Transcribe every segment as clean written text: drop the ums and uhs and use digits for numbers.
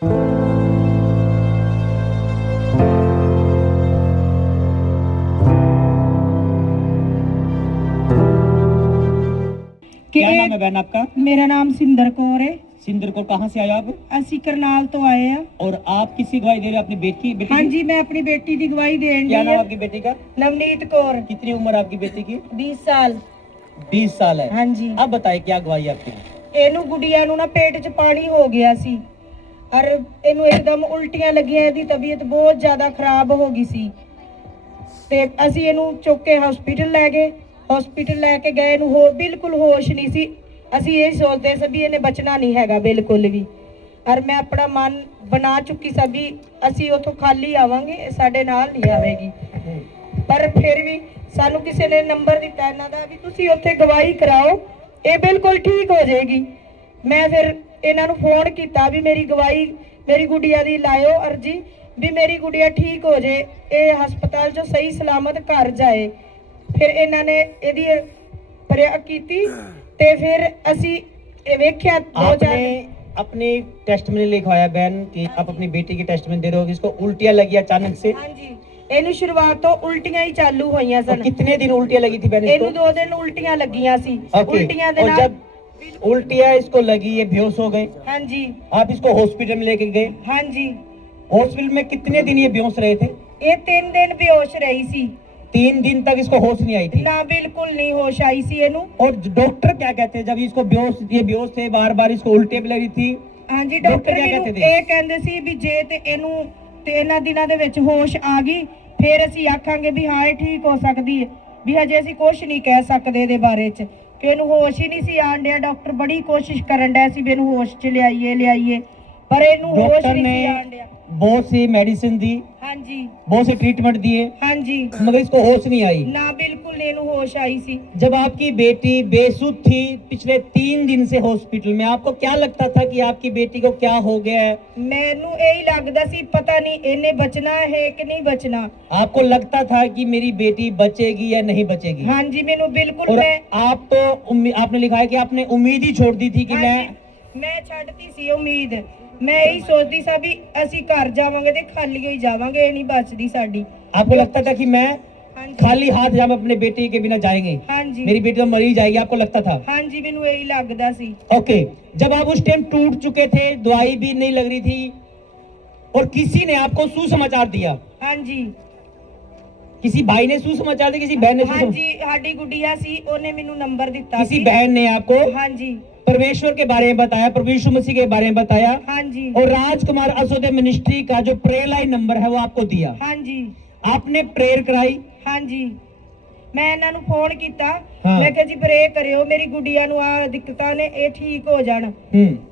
क्या नाम है बहन आपका? मेरा नाम सिंदर कौर है। सिंदर कौर, कहाँ से आए आप? ਅਸੀਂ करनाल तो आए हैं। और आप किसकी गवाही दे रहे हो? अपनी बेटी हाँ की? जी, मैं अपनी बेटी की गवाही देन क्या दी नाम है। आपकी बेटी का? नवनीत कौर। कितनी उम्र आपकी बेटी की? 20 साल। 20 साल है। हाँ जी। अब बताइए क्या गवाही आपकी? ਇਹਨੂੰ ਗੁੜੀਆ ਨੂੰ ਨਾ ਪੇਟ 'ਚ ਪਾਣੀ ਹੋ ਗਿਆ ਸੀ ਔਰ ਇਹਨੂੰ ਇੱਕਦਮ ਉਲਟੀਆਂ ਲੱਗੀਆਂ, ਇਹਦੀ ਤਬੀਅਤ ਬਹੁਤ ਜ਼ਿਆਦਾ ਖਰਾਬ ਹੋ ਗਈ ਸੀ ਤੇ ਅਸੀਂ ਇਹਨੂੰ ਚੁੱਕ ਕੇ ਹਸਪੀਟਲ ਲੈ ਗਏ। ਹਸਪੀਟਲ ਲੈ ਕੇ ਗਏ, ਇਹਨੂੰ ਬਿਲਕੁਲ ਹੋਸ਼ ਨਹੀਂ ਸੀ। ਅਸੀਂ ਇਹ ਸੋਚਦੇ ਸੀ ਵੀ ਇਹਨੇ ਬਚਣਾ ਨਹੀਂ ਹੈਗਾ ਬਿਲਕੁਲ ਵੀ। ਔਰ ਮੈਂ ਆਪਣਾ ਮਨ ਬਣਾ ਚੁੱਕੀ ਸੀ ਵੀ ਅਸੀਂ ਉੱਥੋਂ ਖਾਲੀ ਆਵਾਂਗੇ, ਇਹ ਸਾਡੇ ਨਾਲ ਨਹੀਂ ਆਵੇਗੀ। ਪਰ ਫਿਰ ਵੀ ਸਾਨੂੰ ਕਿਸੇ ਨੇ ਨੰਬਰ ਦਿੱਤਾ ਇਹਨਾਂ ਦਾ ਵੀ ਤੁਸੀਂ ਉੱਥੇ ਗਵਾਹੀ ਕਰਾਓ, ਇਹ ਬਿਲਕੁਲ ਠੀਕ ਹੋ ਜਾਏਗੀ। ਮੈਂ ਫਿਰ ਇਹਨਾਂ ਨੂੰ ਫੋਨ ਕੀਤਾ ਵੀ ਮੇਰੀ ਗਵਾਹੀ ਮੇਰੀ ਗੁੱਡੀਆ ਦੀ ਲਾਇਓ ਅਰਜੀ ਵੀ ਮੇਰੀ ਗੁੱਡੀਆ ਠੀਕ ਹੋ ਜੇ, ਇਹ ਹਸਪਤਾਲ 'ਚੋਂ ਸਹੀ ਸਲਾਮਤ ਘਰ ਜਾਏ। ਫਿਰ ਇਹਨਾਂ ਨੇ ਇਹਦੀ ਪ੍ਰਯਾ ਕੀਤੀ ਤੇ ਫਿਰ ਅਸੀਂ ਇਹ ਵੇਖਿਆ आपने अपने टेस्ट में लिखवाया बहन कि आप अपनी बेटी की टेस्ट में दे रहे हो कि इसको उल्टियां लगी अचानक से? ਹਾਂਜੀ, ਇਹਨੂੰ ਸ਼ੁਰੂਆਤ ਤੋਂ ਉਲਟੀਆਂ ਹੀ ਚਾਲੂ ਹੋਈਆਂ और ਸਨ। कितने दिन उल्टियां लगी थी बहन ਇਹਨੂੰ इसको? 2 ਦਿਨ ਉਲਟੀਆਂ ਲੱਗੀਆਂ ਸੀ। ओके। ਉਲਟੀਆਂ ਦੇ और ਨਾਲ जब उल्टियां इसको लगी, ये बेहोश हो गए, ਹਾਂਜੀ आप इसको हॉस्पिटल में लेके गए। ਹਾਂਜੀ हॉस्पिटल में कितने दिन ये बेहोश रहे थे? ਇਹ 3 ਦਿਨ ਬੇਹੋਸ਼ ਰਹੀ ਸੀ 3 दिन तक इसको होश नहीं आई थी। ਨਾ, ਬਿਲकुल नहीं होश आई सी ਇਹਨੂੰ। और डॉक्टर क्या कहते हैं जब इसको ये बेहोश थे, बार बार इसको उल्टे भी लगी थी? ਹਾਂਜੀ, ਡਾਕਟਰ ਡਾਕਟਰ ਕਿਆ ਮੈਨੂੰ ਕਹਿੰਦੇ ਤੇ? ਇਹ ਕਹਿੰਦੇ ਸੀ ਵੀ ਜੇ ਤੇ ਇਹਨੂੰ 3 ਦਿਨਾਂ ਦੇ ਵਿੱਚ ਹੋਸ਼ ਆ ਗਈ ਫਿਰ ਅਸੀਂ ਆਖਾਂਗੇ ਵੀ ਹਾਂ ਇਹ ਠੀਕ ਹੋ ਸਕਦੀ ਹੈ, ਵੀ ਹਜੇ ਅਸੀਂ ਕੁਝ ਨਹੀਂ ਕਹਿ ਸਕਦੇ ਇਹਦੇ ਬਾਰੇ 'ਚ ਕਿ ਇਹਨੂੰ ਹੋਸ਼ ਹੀ ਨਹੀਂ ਸੀ ਆਣ ਡਿਆ। ਡਾਕਟਰ ਬੜੀ ਕੋਸ਼ਿਸ਼ ਕਰਨ ਡਿਆ ਸੀ ਵੀ ਇਹਨੂੰ ਹੋਸ਼ 'ਚ ਲਿਆਈਏ ਪਰ ਇਹਨੂੰ ਹੋਸ਼ डॉक्टर ਨਹੀਂ ने ਸੀ ਆਣ ਡਿਆ। बहुत सी मेडिसिन दी, ਹਾਂਜੀ बहुत से ट्रीटमेंट दिए, ਹਾਂਜੀ, मगर इसको होश नहीं आई। ਨਾ ਬਿਲकुल ਨਹੀਂ ਇਹਨੂੰ ਹੋਸ਼ ਆਈ ਸੀ। जब आपकी बेटी बेसुध थी पिछले 3 दिन से हॉस्पिटल में, आपको क्या लगता था कि आपकी बेटी को क्या हो गया है? ਮੈਨੂੰ ਇਹੀ ਲੱਗਦਾ ਸੀ ਪਤਾ ਨਹੀਂ ਇਹਨੇ ਬਚਣਾ ਹੈ ਕਿ ਨਹੀਂ ਬਚਣਾ। आपको लगता था कि मेरी बेटी बचेगी या नहीं बचेगी? ਹਾਂਜੀ, ਮੈਨੂੰ ਬਿਲकुल और मैं आप तो आपने लिखा है कि आपने उम्मीद ही छोड़ दी थी कि ਮੈਂ ਛੱਡਤੀ ਸੀ ਉਮੀਦ। ਮੈਂ ਇਹੀ ਸੋਚਦੀ ਸੀ ਵੀ ਅਸੀਂ ਘਰ ਜਾਵਾਂਗੇ ਤੇ ਖਾਲੀ ਹੋਈ ਜਾਵਾਂਗੇ, ਇਹ ਨਹੀਂ ਬਚਦੀ ਸਾਡੀ। आपको लगता था कि मैं ਹਾਂਜੀ खाली हाथ जब अपने बेटी के बिना जाएंगे, ਹਾਂਜੀ मेरी बेटी तो मरी जाएगी, आपको लगता था? ਹਾਂਜੀ, ਮੈਨੂੰ ਇਹੀ ਲੱਗਦਾ ਸੀ। ओके। जब आप उस टाइम टूट चुके थे, दवाई भी नहीं लग रही थी और किसी ने आपको सुसमाचार दिया, ਹਾਂਜੀ किसी भाई ने सुसमाचार दिया, किसी बहन ने ਹਾਂਜੀ, ਸਾਡੀ ਗੁੱਡੀਆ ਸੀ, ਉਹਨੇ ਮੈਨੂੰ ਨੰਬਰ ਦਿੱਤਾ किसी ਸੀ। बहन ने आपको ਹਾਂਜੀ परमेश्वर के बारे में बताया, प्रभु यीशु मसीह के बारे में बताया, ਹਾਂਜੀ और राजकुमार असोदय मिनिस्ट्री का जो प्रेयर लाइन नंबर है वो आपको दिया। ਹਾਂਜੀ आपने प्रेयर कराई। ਹਾਂਜੀ, ਮੈਂ ਇਹਨਾਂ ਨੂੰ ਫੋਨ ਕੀਤਾ। ਹਾਂ। ਮੈਂ ਕਿਹਾ ਜੀ ਪ੍ਰੇ ਕਰਿਓ ਮੇਰੀ ਗੁੱਡੀਆ ਨੂੰ ਆ ਦਿੱਕਤਾਂ ਨੇ, ਇਹ ਠੀਕ ਹੋ ਜਾਣ।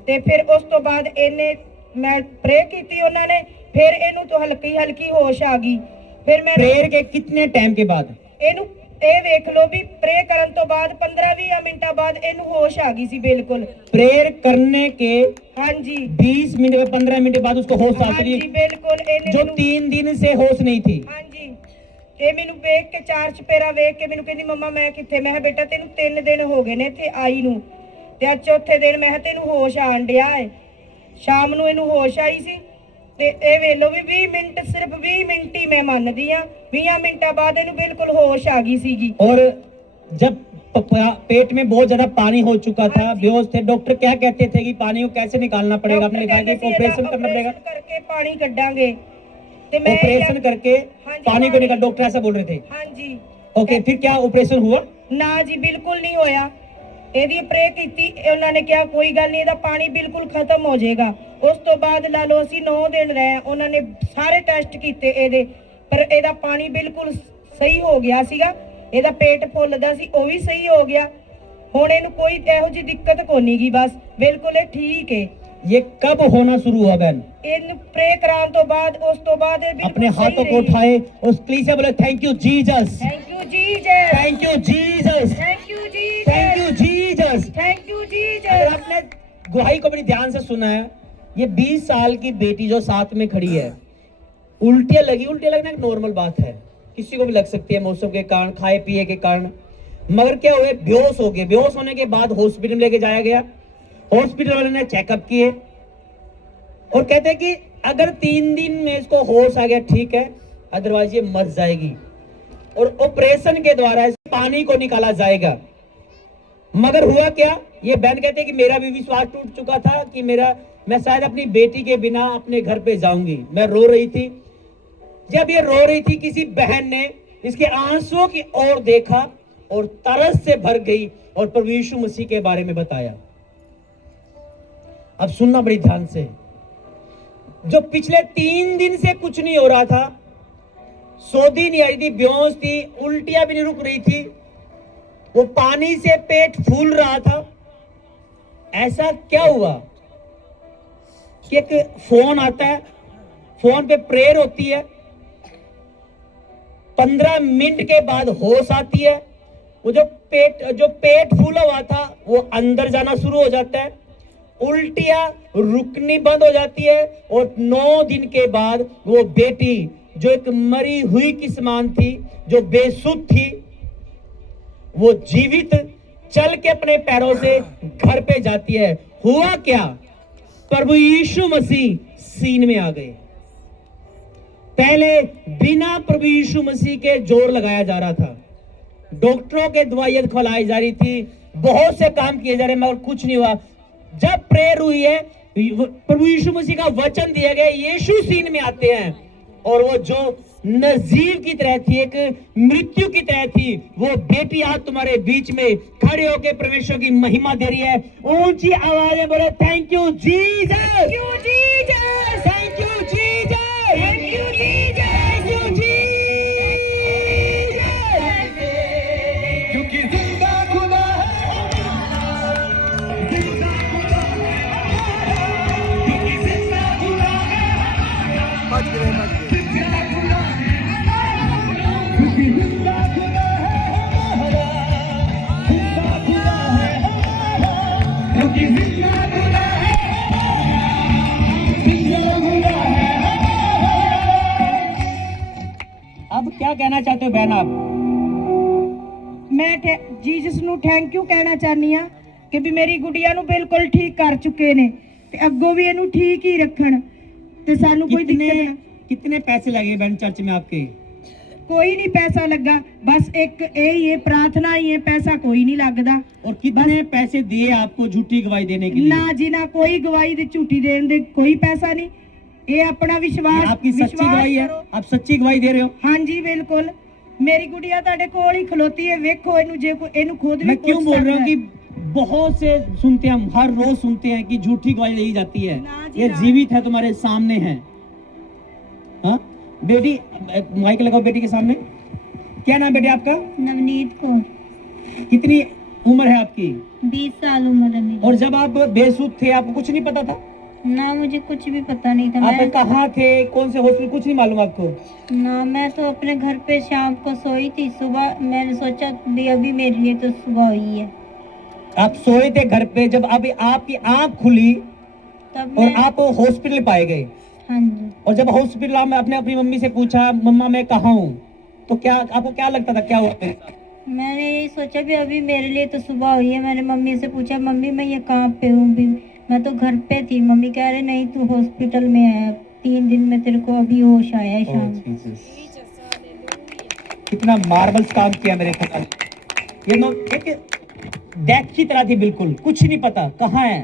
ਤੇ ਫਿਰ ਉਸ ਤੋਂ ਬਾਅਦ ਇਹਨੇ ਮੈਂ ਪ੍ਰੇ ਕੀਤੀ, ਉਹਨਾਂ ਨੇ ਫਿਰ ਇਹਨੂੰ ਤੋਂ ਹਲਕੀ ਹੋਸ਼ ਆ ਗਈ। ਫਿਰ ਮੈਂ प्रेयर के कितने टाइम के बाद? ਇਹਨੂੰ ਇਹ ਵੇਖ ਲਓ ਵੀ ਪ੍ਰੇ ਕਰਨ ਤੋਂ ਬਾਅਦ 15-20 ਮਿੰਟਾਂ ਬਾਅਦ ਇਹਨੂੰ ਹੋਸ਼ ਆ ਗਈ ਸੀ ਬਿਲकुल। प्रेयर करने के ਹਾਂਜੀ 20 मिनट में 15 मिनट बाद उसको होश आती ਹਾਂਜੀ, रही, ਬਿਲकुਲ ਇਹਨੇ जो ਮੈਨੂੰ 3 दिन से होश नहीं थी। ਹਾਂਜੀ, ਇਹ ਮੈਨੂੰ ਵੇਖ ਕੇ 4 ਚਪੇਰਾ ਵੇਖ ਕੇ ਮੈਨੂੰ ਕਹਿੰਦੀ ਮੰਮਾ ਮੈਂ ਕਿੱਥੇ? ਮੈਂ ਕਿਹਾ ਬੇਟਾ ਤੈਨੂੰ 3 ਦਿਨ ਹੋ ਗਏ ਨੇ ਇੱਥੇ ਆਈ ਨੂੰ ਤੇ ਅੱਜ ਚੌਥੇ ਦਿਨ ਮੈਂ ਕਿਹਾ ਤੈਨੂੰ ਹੋਸ਼ ਆਣ ਡਿਆ ਏ। ਸ਼ਾਮ ਨੂੰ ਇਹਨੂੰ ਹੋਸ਼ ਆਈ ਸੀ ਤੇ ਇਹ ਵੇਖ ਲਓ ਵੀ 20 ਮਿੰਟ, ਸਿਰਫ 20 ਮਿੰਟ ਹੀ ਮੈਂ ਮੰਨਦੀ ਆ, 20 ਮਿੰਟਾਂ ਬਾਅਦ ਇਹਨੂੰ ਬਿਲकुल ਹੋਸ਼ ਆ ਗਈ ਸੀਗੀ। और जब पेट में बहुत ज्यादा पानी हो चुका था, बेहोश थे, डॉक्टर क्या कहते थे कि पानी को कैसे निकालना पड़ेगा? आपने लिखा कि ऑपरेशन करना पड़ेगा, करके पानी कड्डांगे ਤੇ ਮੈਂ ऑपरेशन करके ਹਾਂਜੀ, पानी को निकाल, डॉक्टर ऐसा बोल रहे थे। ਹਾਂਜੀ ओके, फिर क्या ऑपरेशन हुआ? ਨਾ ਜੀ, ਬਿਲकुल ਨਹੀਂ ਹੋਇਆ। ਇਹਦੀ ਪ੍ਰੇ ਕੀਤੀ, ਉਹਨਾਂ ਨੇ ਕਿਹਾ ਕੋਈ ਗੱਲ ਨਹੀਂ, ਇਹਦਾ ਪਾਣੀ ਬਿਲकुल ਖਤਮ ਹੋ ਜਾਏਗਾ। ਉਸ ਤੋਂ ਬਾਅਦ ਲਾ ਲਓ ਅਸੀਂ 9 ਦਿਨ ਰਹੇ, ਉਹਨਾਂ ਨੇ ਸਾਰੇ ਟੈਸਟ ਕੀਤੇ ਇਹਦੇ, ਪਰ ਇਹਦਾ ਪਾਣੀ ਬਿਲकुल ਸਹੀ ਹੋ ਗਿਆ ਸੀਗਾ। ਇਹਦਾ ਪੇਟ ਫੁੱਲਦਾ ਸੀ, ਉਹ ਵੀ ਸਹੀ ਹੋ ਗਿਆ। ਹੁਣ ਇਹਨੂੰ ਕੋਈ ਇਹੋ ਜਿਹੀ ਦਿੱਕਤ ਕੋਈ ਨਹੀਂ ਗੀ, ਬਸ ਬਿਲकुल ਇਹ ਠੀਕ ਹੈ। ये कब होना शुरू हुआ बहन? ਇਹਨੂੰ ਪ੍ਰੇ ਕਰਾਉਣ ਤੋਂ ਬਾਅਦ ਉਸ ਤੋਂ ਬਾਅਦ ਇਹ ਬਿਲकुल अपने हाथों को उठाए और कलीसिया बोले thank you Jesus, thank you Jesus, thank you Jesus, thank you thank you Jesus, Jesus. Thank you अगर जीसस। आपने गुहाई को बड़ी ध्यान से सुना है, ये 20 साल की बेटी जो साथ में खड़ी है, उल्टियां लगना एक नॉर्मल बात है, किसी को भी लग सकती है मौसम के कारण, खाए पिए के कारण, मगर क्या हुए? बेहोश हो गए। बेहोश होने के बाद हॉस्पिटल में लेके जाया गया। हॉस्पिटल वाले ने चेकअप किए, और कहते हैं कि अगर 3 दिन में इसको होश आ गया ठीक है, अदरवाइज ये मर जाएगी और ऑपरेशन के द्वारा इस पानी को निकाला जाएगा। मगर हुआ क्या, ये बहन कहते हैं कि मेरा भी विश्वास टूट चुका था कि मैं शायद अपनी बेटी के बिना अपने घर पे जाऊंगी। मैं रो रही थी। जब ये रो रही थी, किसी बहन ने इसके आंसुओं की ओर देखा और तरस से भर गई और प्रभु यीशु मसीह के बारे में बताया। अब सुनना बड़ी ध्यान से, जो पिछले 3 दिन से कुछ नहीं हो रहा था, सोधी नहीं आई थी, बेहोश थी, उल्टियां भी नहीं रुक रही थी, वो पानी से पेट फूल रहा था, ऐसा क्या हुआ कि एक फोन आता है, फोन पे प्रेयर होती है, 15 मिनट के बाद होश आती है, वो जो पेट फूला हुआ था वो अंदर जाना शुरू हो जाता है, उल्टियां रुकनी बंद हो जाती है और 9 दिन के बाद वो बेटी जो एक मरी हुई की समान थी, जो बेसुध थी, वो जीवित चल के अपने पैरों से घर पे जाती है। हुआ क्या, प्रभु यीशु मसीह सीन में आ गए। पहले बिना प्रभु यीशु मसीह के जोर लगाया जा रहा था, डॉक्टरों के दवाइयां खिलाई जा रही थी, बहुत से काम किए जा रहे, मगर कुछ नहीं हुआ। जब प्रेयर हुई है, प्रभु यीशु मसीह का वचन दिया गया, यीशु सीन में आते हैं और वो जो नजीर की तरह थी, एक मृत्यु की तरह थी, वो बेटी आज तुम्हारे बीच में खड़े होकर परमेश्वर की महिमा दे रही है। ऊंची आवाज में बोले, thank you Jesus, thank you Jesus, thank you Jesus, thank you Jesus, thank you Jesus, क्योंकि जिंदा खुदा है, जिंदा खुदा है, क्योंकि जिंदा खुदा है, मत गिरे मत गिरे, अब क्या कहना चाहते हो बहन आप? मैं जीसस ਨੂੰ ਥੈਂਕ ਯੂ ਕਹਿਣਾ ਚਾਹਨੀ ਆ ਕਿ ਵੀ ਮੇਰੀ ਗੁੱਡੀਆਂ ਨੂੰ ਬਿਲਕੁਲ ਠੀਕ ਕਰ ਚੁੱਕੇ ਨੇ ਤੇ ਅੱਗੋਂ ਵੀ ਇਹਨੂੰ ਠੀਕ ਹੀ ਰੱਖਣ ਤੇ ਸਾਨੂੰ ਕੋਈ ਦਿੱਕਤ ਨਾ। कितने पैसे लगे बहन चर्च में आपके? कोई नहीं पैसा लगा, बस एक यही है, प्रार्थना ही है, पैसा कोई नहीं लगता। और कितने पैसे दिए आपको झूठी गवाही देने के लिए? ना जी ना, कोई गवाही दे झूठी देने दे कोई पैसा नहीं, ये अपना विश्वास, आपकी सच्ची गवाही है, आप सच्ची गवाही दे रहे हो? हाँ जी बिल्कुल। मेरी गुड़िया ताड़े कोल ही खलोती है, वेखो इनु जे को इनु खुद भी। मैं क्यों बोल रहा हूँ कि बहुत से सुनते हैं, हम हर रोज सुनते हैं कि झूठी गवाही दी जाती है। ये जीवित है, तुम्हारे सामने है। हाँ बेटी, माइक लगाओ बेटी के सामने। क्या नाम बेटी आपका? नवनीत कौर। कितनी उम्र है आपकी? 20 साल उम्र है मेरी। और जब आप बेसुध थे, आपको कुछ नहीं पता था? ना मुझे कुछ भी पता नहीं था। आप कहाँ थे, कौन से हॉस्पिटल, कुछ नहीं मालूम आपको? ना, मैं तो अपने घर पे शाम को सोई थी, सुबह मैंने सोचा भी अभी मेरे लिए तो सुबह हुई है। आप सोए थे घर पे, जब अभी आपकी आंख खुली तब और आप हॉस्पिटल पाए गए। हाँ जी। और जब हॉस्पिटल में आपने अपनी मम्मी से पूछा, मम्मा मैं कहाँ हूँ, तो क्या आपको क्या लगता था, क्या हुआ? मैंने यही सोचा भी अभी मेरे लिए तो सुबह हुई है। मैंने मम्मी से पूछा, मम्मी मैं ये कहाँ पे हूँ? भी मैं तो घर पे थी। मम्मी कह रहे नहीं, तू हॉस्पिटल में है, 3 दिन में तेरे को अभी होश आया है शाम। कितना मार्वल्स काम किया मेरे खुदा ने। ये नो एक डेथ की तरह थी, बिल्कुल कुछ नहीं पता कहाँ है,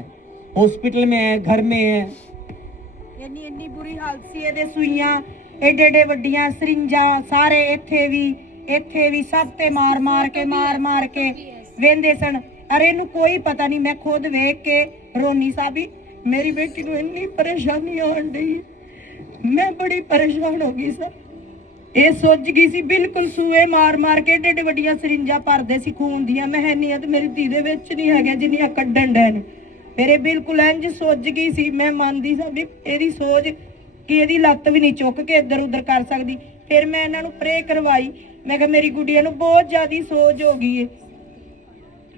हॉस्पिटल में है, घर में है। ਇੰਨੀ ਬੁਰੀ ਹਾਲਤ ਸੀ, ਇਹਦੇ ਸੂਈਆਂ ਏਡੇ ਏਡੇ ਵੱਡੀਆਂ, ਸਰਿੰਜਾਂ ਸਾਰੇ ਇੱਥੇ ਵੀ ਸਭ ਤੇ ਮਾਰ ਕੇ ਵੇਂਦੇ ਸਨ। ਅਰੇ ਇਹਨੂੰ ਕੋਈ ਪਤਾ ਨਹੀਂ। ਮੈਂ ਖੁਦ ਵੇਖ ਕੇ ਰੋਣੀ ਸਾਬੀ, ਮੇਰੀ ਬੇਟੀ ਨੂੰ ਇੰਨੀ ਪਰੇਸ਼ਾਨੀ ਆਉਣ ਡਈ, ਮੈਂ ਬੜੀ ਪਰੇਸ਼ਾਨ ਹੋ ਗਈ ਸਰ। ਇਹ ਸੁੱਜ ਗਈ ਸੀ ਬਿਲਕੁਲ, ਸੂਏ ਮਾਰ ਕੇ ਏਡੇ ਏਡੇ ਵੱਡੀਆਂ ਸਰਿੰਜਾਂ ਭਰਦੇ ਸੀ ਖੂਨ ਦੀਆਂ। ਮੈਂ ਹੈਨੀ ਆ ਤੇ ਮੇਰੀ ਧੀ ਦੇ ਵਿੱਚ ਨਹੀਂ ਹੈਗਾ ਜਿੰਨੀਆਂ ਕੱਢਣ ਡੈ ਨੇ। ਮੇਰੇ ਬਿਲਕੁਲ ਇੰਜ ਸੁੱਜ ਗਈ ਸੀ। ਮੈਂ ਮੰਨਦੀ ਸਾਂ ਵੀ ਇਹਦੀ ਸੋਚ ਕਿ ਇਹਦੀ ਲੱਤ ਵੀ ਨਹੀਂ ਚੁੱਕ ਕੇ ਇੱਧਰ ਉੱਧਰ ਕਰ ਸਕਦੀ। ਫਿਰ ਮੈਂ ਇਹਨਾਂ ਨੂੰ ਪ੍ਰੇ ਕਰਵਾਈ। ਮੈਂ ਕਿਹਾ ਮੇਰੀ ਗੁੱਡੀਆਂ ਨੂੰ ਬਹੁਤ ਜ਼ਿਆਦੀ ਸੋਜ ਹੋ ਗਈ ਏ।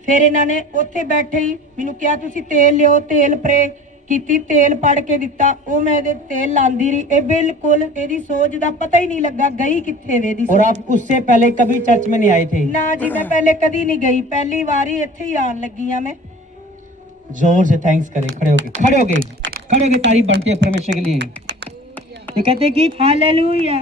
ਫਿਰ ਇਹਨਾਂ ਨੇ ਉੱਥੇ ਬੈਠੇ ਹੀ ਮੈਨੂੰ ਕਿਹਾ ਤੁਸੀਂ ਤੇਲ ਲਿਓ, ਤੇਲ ਪ੍ਰੇ ਕੀਤੀ, ਤੇਲ ਪੜ ਕੇ ਦਿੱਤਾ, ਉਹ ਮੈਂ ਇਹਦੇ ਤੇਲ ਲਾਂਦੀ ਰਹੀ। ਇਹ ਬਿਲकुल ਇਹਦੀ ਸੋਜ ਦਾ ਪਤਾ ਹੀ ਨਹੀਂ ਲੱਗਾ ਗਈ किथे वे दी। और आप उससे पहले कभी चर्च में नहीं आए थे? ना जी, मैं पहले कभी नहीं गई, पहली बार ही इत्थे ही आन लगी हां मैं। जोर से थैंक्स करें, खड़े होके खड़े होकर तारीफ बनती है परमेश्वर के लिए। ये कहते हैं कि हालेलुया।